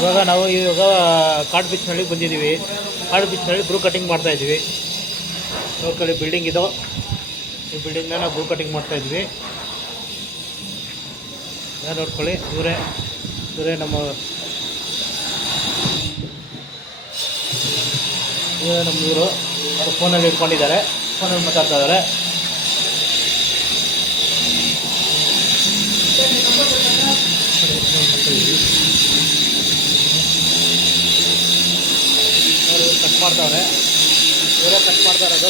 ಇವಾಗ ಕಾಡು ಬಿಚ್ನಳ್ಳಿಗೆ ಬಂದಿದ್ದೀವಿ. ಕಾಡು ಬಿಚ್ನಳ್ಳಿ ಬ್ರೂ ಕಟಿಂಗ್ ಮಾಡ್ತಾಯಿದ್ವಿ. ಲೋಕಲಿ ಬಿಲ್ಡಿಂಗ್ ಇದು. ಈ ಬಿಲ್ಡಿಂಗ್ನ ನಾವು ಬ್ರೂ ಕಟಿಂಗ್ ಮಾಡ್ತಾಯಿದ್ವಿ. ಯಾರು ನೋಡ್ಕೊಳ್ಳಿ, ಇವರೇ ನಮ್ಮ ಇವರು. ಅವರು ಫೋನಲ್ಲಿ ಇಟ್ಕೊಂಡಿದ್ದಾರೆ, ಫೋನಲ್ಲಿ ಮಾತಾಡ್ತಾ ಇದ್ದಾರೆ. ಕಟ್ ಮಾಡ್ತಾವ್ರೆ, ಇವರೇ ಕಟ್ ಮಾಡ್ತಾ ಇರೋದು.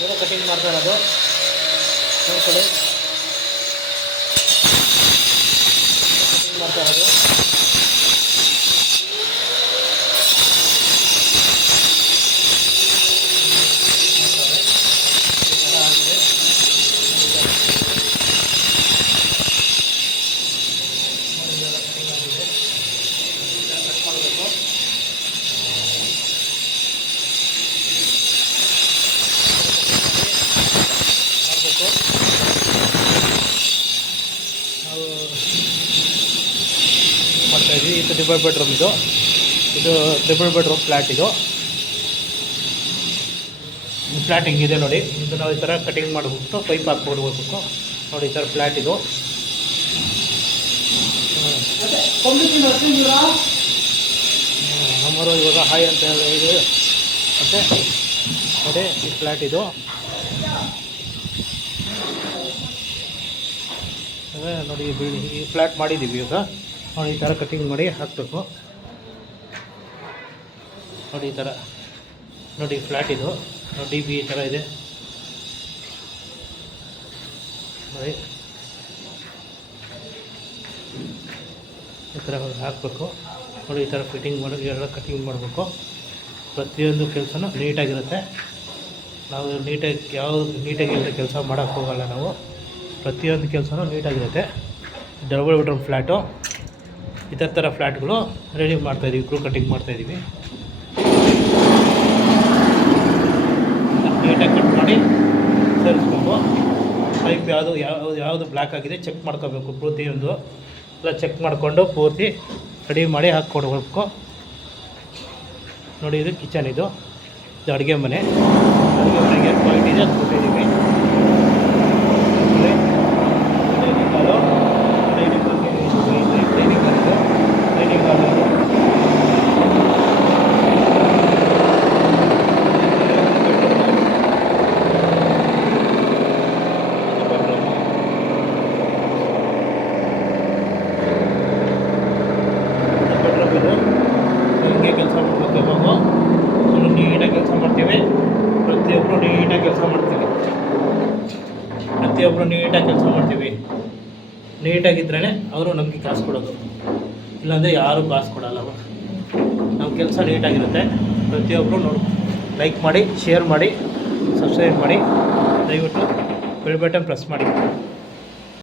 ಇವರೇ ಕಟಿಂಗ್ ಮಾಡ್ತಾ ಇರೋದು, ನೋಡ್ಕೊಳ್ಳಿ. ಕಟಿಂಗ್ ಮಾಡ್ತಾ ಇರೋದು. ಮಾಡ್ತಾಯಿದ್ವಿ. ಇದು ಟ್ರಿಬಲ್ ಬೆಡ್ರೂಮ್, ಇದು ಟ್ರಿಬಲ್ ಬೆಡ್ರೂಮ್ ಫ್ಲ್ಯಾಟ್. ಇದು ಫ್ಲ್ಯಾಟ್ ಹಿಂಗಿದೆ ನೋಡಿ. ಇದು ನಾವು ಈ ಥರ ಕಟಿಂಗ್ ಮಾಡಿಬಿಟ್ಟು ಪೈಪ್ ಹಾಕ್ಬಿಡ್ಬೇಕು ನೋಡಿ. ಈ ಥರ ಫ್ಲ್ಯಾಟ್ ಇದು. ನಮ್ಮರು ಇವಾಗ ಹಾಯ್ ಅಂತ ಇದು ಮತ್ತು ನೋಡಿ ಈ ಫ್ಲ್ಯಾಟ್ ಇದು. ನೋಡಿ ಈ ಫ್ಲ್ಯಾಟ್ ಮಾಡಿದ್ದೀವಿ ಇವಾಗ. ನೋಡಿ ಈ ಥರ ಕಟಿಂಗ್ ಮಾಡಿ ಹಾಕಬೇಕು ನೋಡಿ. ಈ ಥರ ನೋಡಿ ಫ್ಲ್ಯಾಟ್ ಇದು ನೋಡಿ. ಈ ಥರ ಇದೆ ನೋಡಿ. ಈ ಥರ ಹಾಕಬೇಕು ನೋಡಿ. ಈ ಥರ ಫಿಟ್ಟಿಂಗ್ ಮಾಡಿ ಎಲ್ಲ ಕಟಿಂಗ್ ಮಾಡಬೇಕು. ಪ್ರತಿಯೊಂದು ಕೆಲಸನೂ ನೀಟಾಗಿರುತ್ತೆ. ನಾವು ನೀಟಾಗಿ ಕೆಲಸ ಮಾಡೋಕ್ಕೆ ಹೋಗಲ್ಲ ನಾವು. ಪ್ರತಿಯೊಂದು ಕೆಲಸನೂ ನೀಟಾಗಿರುತ್ತೆ. Double bedroom flat. ಇದೇ ಥರ ಫ್ಲ್ಯಾಟ್ಗಳು ರೆಡಿ ಮಾಡ್ತಾಯಿದ್ದೀವಿ, ಕ್ರೂ ಕಟಿಂಗ್ ಮಾಡ್ತಾಯಿದ್ದೀವಿ. ನೀಟಾಗಿ ಕಟ್ ಮಾಡಿ ಸೇರಿಸ್ಬೇಕು. ಪೈಪ್ ಯಾವುದು ಬ್ಲ್ಯಾಕ್ ಆಗಿದೆ ಚೆಕ್ ಮಾಡ್ಕೋಬೇಕು. ಪ್ರತಿಯೊಂದು ಎಲ್ಲ ಚೆಕ್ ಮಾಡಿಕೊಂಡು ಪೂರ್ತಿ ರೆಡಿ ಮಾಡಿ ಹಾಕ್ಕೊಡ್ಬೇಕು ನೋಡಿ. ಇದು ಕಿಚನ್, ಇದು ಅಡುಗೆ ಮನೆಗೆ ಏನು ಕ್ವಾಲಿಟಿ ಇದೆ ಅದು ಕೊಟ್ಟಿದ್ದೀವಿ. ಹಿಂಗೆ ಕೆಲಸ ಮಾಡಬೇಕು. ಇವಾಗ ನೀಟಾಗಿ ಕೆಲಸ ಮಾಡ್ತೀವಿ. ಪ್ರತಿಯೊಬ್ಬರು ನೀಟಾಗಿ ಕೆಲಸ ಮಾಡ್ತೀವಿ. ನೀಟಾಗಿದ್ರೇ ಅವರು ನಮಗೆ ಕಾಸು ಕೊಡೋದು, ಇಲ್ಲಾಂದರೆ ಯಾರೂ ಕಾಸು ಕೊಡಲ್ಲ. ನಮ್ಮ ಕೆಲಸ ನೀಟಾಗಿರುತ್ತೆ. ಪ್ರತಿಯೊಬ್ಬರು ಲೈಕ್ ಮಾಡಿ, ಶೇರ್ ಮಾಡಿ, ಸಬ್ಸ್ಕ್ರೈಬ್ ಮಾಡಿ. ದಯವಿಟ್ಟು ಬೆಲ್ ಬಟನ್ ಪ್ರೆಸ್ ಮಾಡಿ.